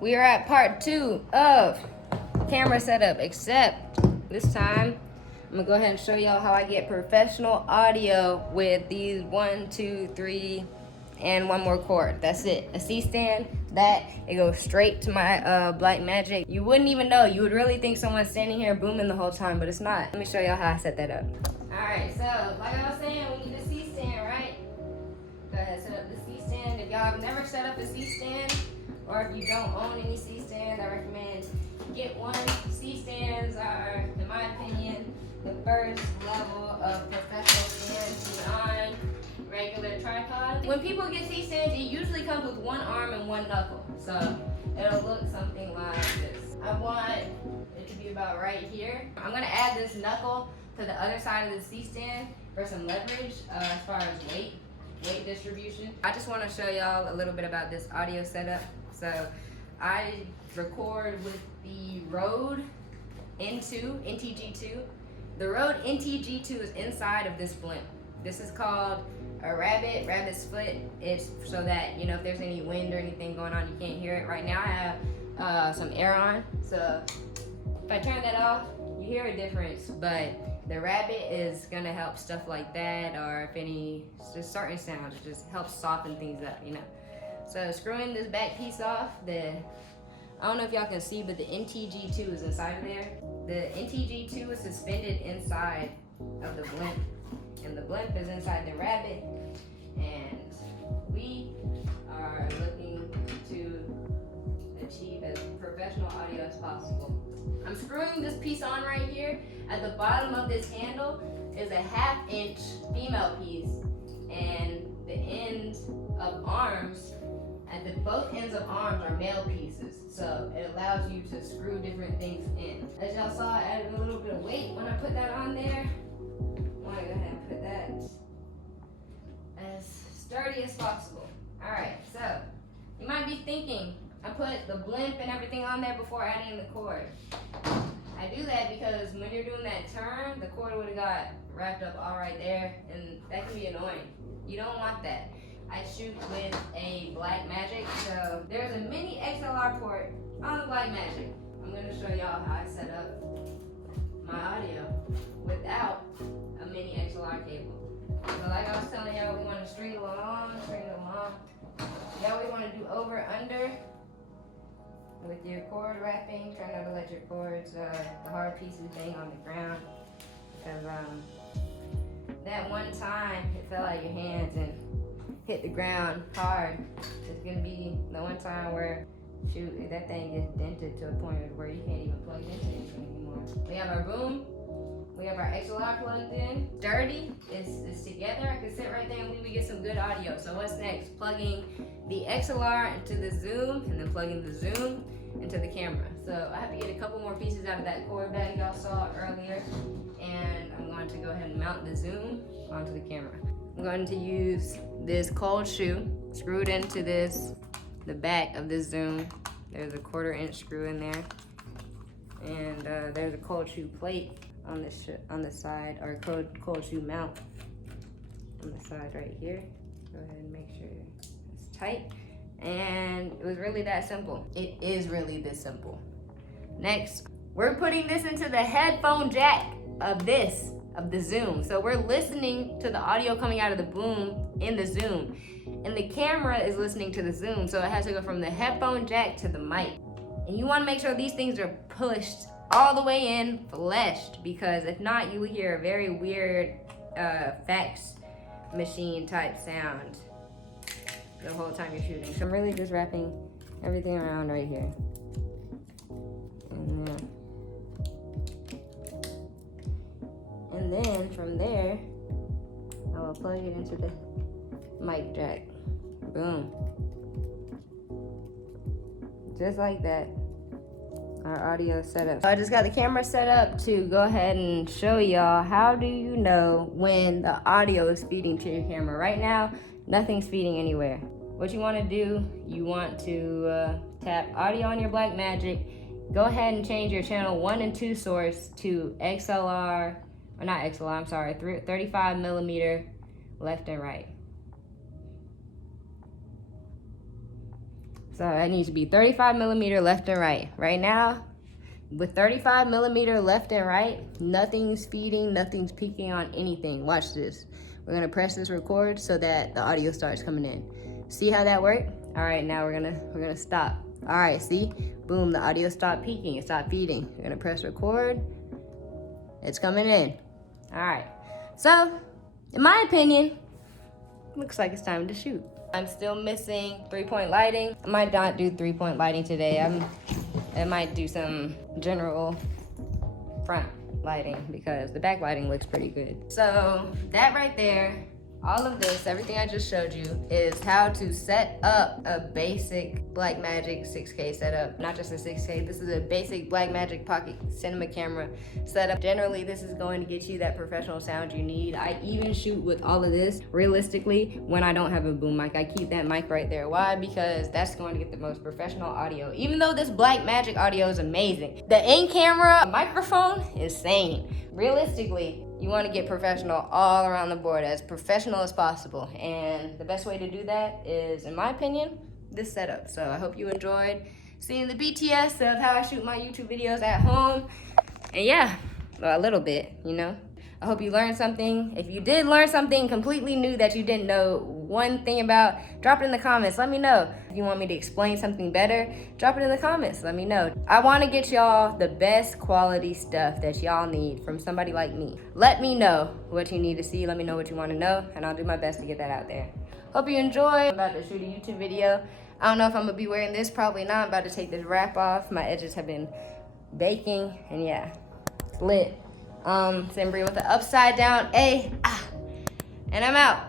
We are at part 2 of camera setup, except this time I'm gonna go ahead and show y'all how I get professional audio with these 1, 2, 3, and one more cord. That's it. A C-stand, that it goes straight to my Blackmagic. You wouldn't even know. You would really think someone's standing here booming the whole time, but it's not. Let me show y'all how I set that up. Alright, so like I was saying, we need a C-stand, right? Go ahead, set up the C-stand. If y'all have never set up a C-stand, or if you don't own any C-stands, I recommend get one. C-stands are, in my opinion, the first level of professional stands beyond regular tripods. When people get C-stands, it usually comes with one arm and one knuckle. So it'll look something like this. I want it to be about right here. I'm gonna add this knuckle to the other side of the C-stand for some leverage as far as weight distribution. I just want to show y'all a little bit about this audio setup. So I record with the Rode NTG2. The Rode NTG2 is inside of this Blimp. This is called a rabbit's foot. It's so that, you know, if there's any wind or anything going on, you can't hear it. Right now I have some air on, so if I turn that off, you hear a difference, but the rabbit is gonna help stuff like that, or if any, just certain sounds, it just helps soften things up, you know. So screwing this back piece off, I don't know if y'all can see, but the NTG2 is inside of there. The NTG2 is suspended inside of the Blimp, and the Blimp is inside the rabbit, and we are looking to achieve as professional audio as possible. I'm screwing this piece on right here. At the bottom of this handle is a 1/2 inch female piece, and the ends of arms, both ends of arms are male pieces. So it allows you to screw different things in. As y'all saw, I added a little bit of weight when I put that on there. I'm gonna go ahead and put that as sturdy as possible. All right, so you might be thinking, I put the Blimp and everything on there before adding the cord. I do that because when you're doing that turn, the cord would have got wrapped up all right there, and that can be annoying. You don't want that. I shoot with a Blackmagic, so there's a mini XLR port on the Blackmagic. I'm gonna show y'all how I set up my audio without a mini XLR cable. So like I was telling y'all, we want to string it along. You always want to do over, under with your cord wrapping. Try not to let your cords, the hard pieces bang on the ground, because that one time it fell out of your hands and hit the ground hard. It's gonna be the one time where, shoot, that thing gets dented to a point where you can't even plug into anything anymore. We have our boom. We have our XLR plugged in. Sturdy is together. I can sit right there and we would get some good audio. So what's next? Plugging the XLR into the Zoom, and then plugging the Zoom into the camera. So I have to get a couple more pieces out of that cord bag y'all saw earlier, and I'm going to go ahead and mount the Zoom onto the camera. I'm going to use this cold shoe screwed into the back of this Zoom. There's a 1/4 inch screw in there, and there's a cold shoe plate on the side, or cold shoe mount on the side right here. Go ahead and make sure it's tight. And it was really that simple. It is really this simple. Next, we're putting this into the headphone jack of the Zoom. So we're listening to the audio coming out of the boom in the Zoom, and the camera is listening to the Zoom. So it has to go from the headphone jack to the mic. And you want to make sure these things are pushed all the way in, fleshed, because if not, you will hear a very weird fax machine type sound the whole time you're shooting. So I'm really just wrapping everything around right here. And then from there, I will plug it into the mic jack. Boom. Just like that. Our audio setup. So I just got the camera set up to go ahead and show y'all how do you know when the audio is feeding to your camera. Right now, nothing's feeding anywhere. What you want to do, you want to tap audio on your Blackmagic. Go ahead and change your channel 1 and 2 source to XLR, or not XLR, I'm sorry, 35 millimeter left and right. So it needs to be 35 millimeter left and right. Right now, with 35 millimeter left and right, nothing's feeding, nothing's peaking on anything. Watch this. We're gonna press this record so that the audio starts coming in. See how that worked? All right, now we're gonna stop. All right, see? Boom, the audio stopped peaking, it stopped feeding. We're gonna press record. It's coming in. All right, so in my opinion, looks like it's time to shoot. I'm still missing 3-point lighting. I might not do 3-point lighting today. I might do some general front lighting because the back lighting looks pretty good. So that right there, all of this, everything I just showed you is how to set up a basic Blackmagic 6K setup. Not just a 6K, this is a basic Blackmagic pocket cinema camera setup. Generally, this is going to get you that professional sound you need. I even shoot with all of this, realistically, when I don't have a boom mic. I keep that mic right there. Why? Because that's going to get the most professional audio. Even though this Blackmagic audio is amazing, the in-camera microphone is sane. Realistically, you want to get professional all around the board, as professional as possible. And the best way to do that is, in my opinion, this setup. So I hope you enjoyed seeing the BTS of how I shoot my YouTube videos at home. And yeah, well, a little bit, you know. I hope you learned something. If you did learn something completely new that you didn't know one thing about, drop it in the comments. Let me know. If you want me to explain something better, drop it in the comments. Let me know. I want to get y'all the best quality stuff that y'all need from somebody like me. Let me know what you need to see. Let me know what you want to know, and I'll do my best to get that out there. Hope you enjoy. I'm about to shoot a YouTube video. I don't know if I'm going to be wearing this. Probably not. I'm about to take this wrap off. My edges have been baking, and yeah, it's lit. Ambria with the upside down A. And I'm out.